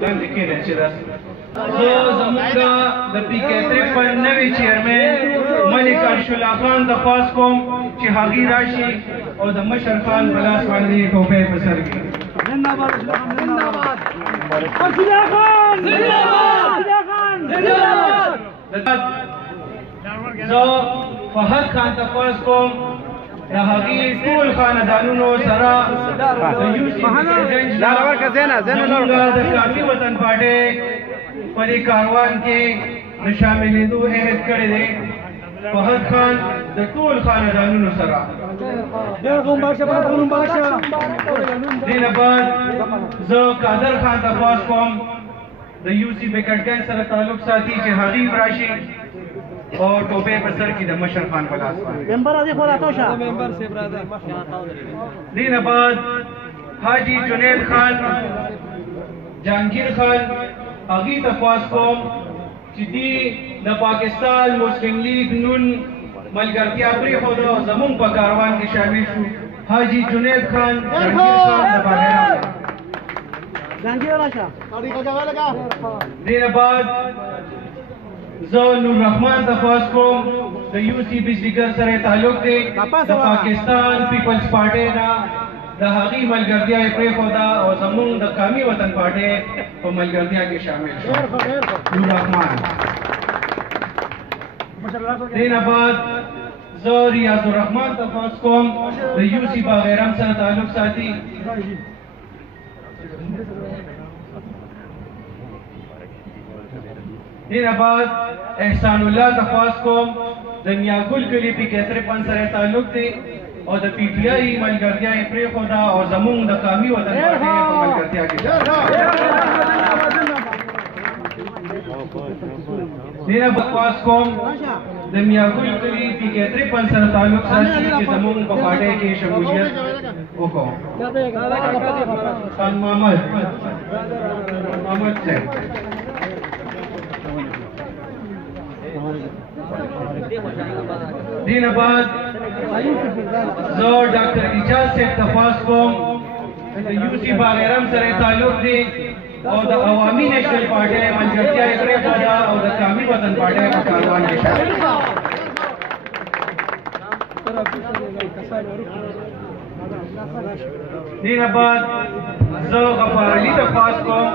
لاندې کېنه چې دا زموږ د پی کې 53 نوی چیرمن ملک ارشلا خان د خاص کوم چې هغې راشي او د مشر خان په لاس باندې ټوپۍ په سر کړي. زنده‌باد ارشلا خان، زنده‌باد زنده‌باد. زه فهد خان ته خاص کوم د هغې ټول خاندانونو سره د یوسف زموږ د کافي وطن پارټۍ په دې کاروان کې د شاملېدو عهد کړی دی. فهد خان د ټول خاندانونو سره دې نه بعد زه قادر خان ته خاص کوم د یوسف بیکټګنج سره تعلق ساتي چې هغې راشي او ټوپۍ په سر کې د مشر خان په لاس باندې. دې نه بعد حاجي جنید خان، جهانگیر خان هغې ته خواست کوم چې دې د پاکستان مسلم لیگ نون ملګرتیا پرېښوده او زموږ په کاروان کې شامل شو. حاجي جنید خان، جهانگیر خان د باغیران. دې نه بعد زه نور رحمان ته خواست کوم د یو سی بجلیګر سره تعلق دی د پاکستان پیپلز پارټۍ نه د هغې ملګرتیا یې پرېښوده او زموږ د قومي وطن پارټۍ په ملګرتیا کې شامل شو. نور رحمان. دې نه بعد زه ریاض الرحمان ته خواست کوم د یو سی باغیران سره تعلق ساتي. دې نه بعد احسان الله ته خواست کوم د میاګل کلي پی کې 53 سره تعلق دی او د پی ټی آی ملګرتیا یې پرېښوده او زموږ د قومي وطن پارټۍ په ملګرتیا کې دې نه بعد خواست کوم د میاګل کلي پی کې 53 سره تعلق ساتي چې زموږ په پارټۍ کې شمولیت وکړو. خان محمد صاحب. دې نه بعد زه ډاکټر اجاز صاحب ته خواست کوم د یو سی باغیران سره تعلق دی او د عوامي نیشنل پارټۍ ملګرتیا یې پرېښوده او د قومي وطن پارټۍ په کاروان کې شامل شو. دې نه بعد زه غفار علي ته خواست کوم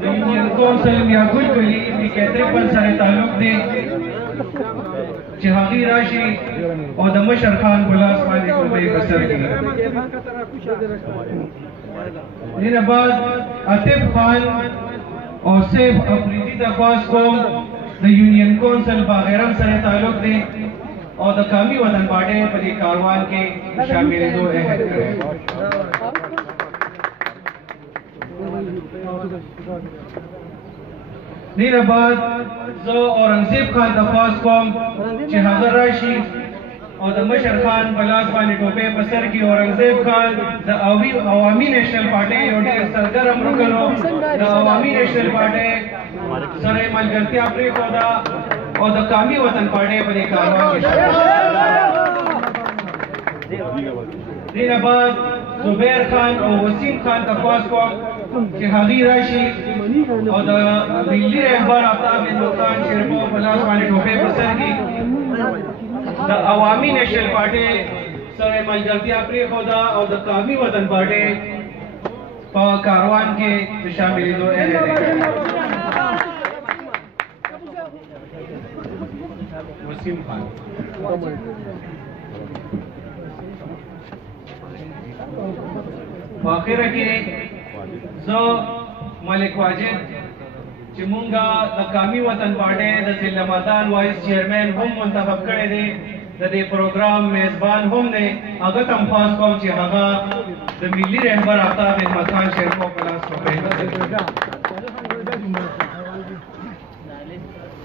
د یونین کونسل میاګل کلي پی کې 53 سره تعلق دی چې هغې راشي او د مشر خان په لاس باندې ټوپۍ په سر کړي. دې نه بعد عاطف خان او سیف افریدي ته خواست کوم د یونین کونسل باغیران سره تعلق دی او د قومي وطن پارټۍ په دې کاروان کې شاملېدو عهد کړی. دې نه بعد زه اورنګزیب خان ته خواست کوم چې هغه راشي او د مشر خان په لاس باندې ټوپۍ په سر کړي. اورنګزیب خان د عوامي نیشنل پارټۍ یو ډېر سرګرم رکن و. د عوامي نیشنل پارټۍ سره یې ملګرتیا پرېښوده او د قومي وطن پارټۍ په دې کاروان کې شامل شو. دې نه بعد زبیر خان او وسیم خان ته خواست کوم چې هغې راشي او د ملي رهبر آفتاب هندوستان شیرپور په لاس باندې ټوپۍ په سر کړي. د عوامي نیشنل پارټۍ سره یې ملګرتیا پرېښوده او د قومي وطن پارټۍ په کاروان کې د شاملېدو عهد یې کړی. وسیم خان. په اخره کې زه ملک واجد چې مونږه د قومي وطن پارټۍ د سلمردان وایس چیرمن هم منتخب کړی دی، د دې پروګرام میزبان هم دی، هغه ته هم خواست کوم چې هغه د ملي رهبر آفتاب احمد خان شیرپور په لاس ټوپۍ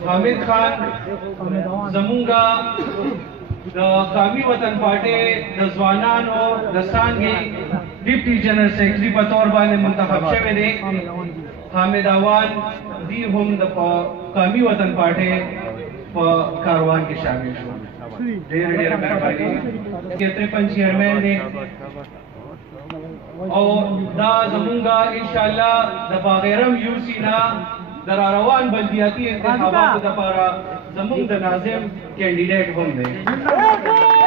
حامد خان زمونږه د قومي وطن پارټۍ د ځوانانو د څانګې ډیپټي جنرال سیکرټري په طور باندې منتخب شوی دی. حامد اوان دی هم د قومي وطن پارټۍ په کاروان کې شامل شو. ډېر ډېر مهرباني کې ترپن چیرمن دی او دا زمونږه ان شاء الله د باغیرم یو سی نه د روان بلدیاتي انتخاباتو لپاره زمونږ د ناظم کینډیډیټ هم دی